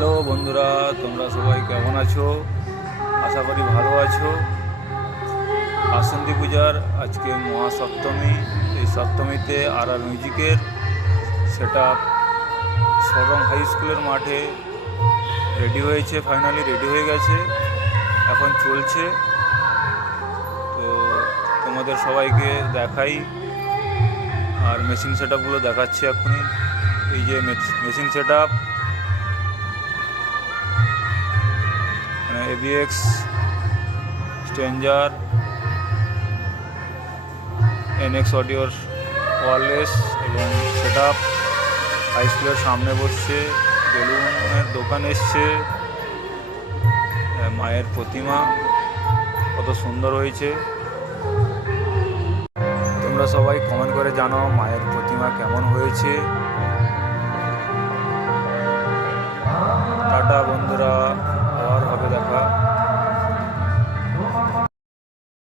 Hello বন্ধুরা, তোমরা সবাই কেমন আছো? আশা করি ভালো আছো। বাসন্তী পূজার আজকে মহাসপ্তমী। এই সপ্তমীতে আর মিউজিকের সেট আপ সরং হাই স্কুলের মাঠে রেডি হয়েছে, ফাইনালি রেডি হয়ে গেছে, এখন চলছে। তো তোমাদের সবাইকে দেখাই, আর মেশিন সেট আপগুলো দেখাচ্ছি এখনই। এই যে machine set up, ABX, stranger, NX অডিওর ওয়্যারলেস এবং সেট আপ হাই স্কুলের সামনে বসছে। বেলুনের দোকান এসছে, মায়ের প্রতিমা কত সুন্দর হয়েছে। তোমরা সবাই কমেন্ট করে জানাও মায়ের প্রতিমা কেমন হয়েছে। টাটা বন্ধুরা।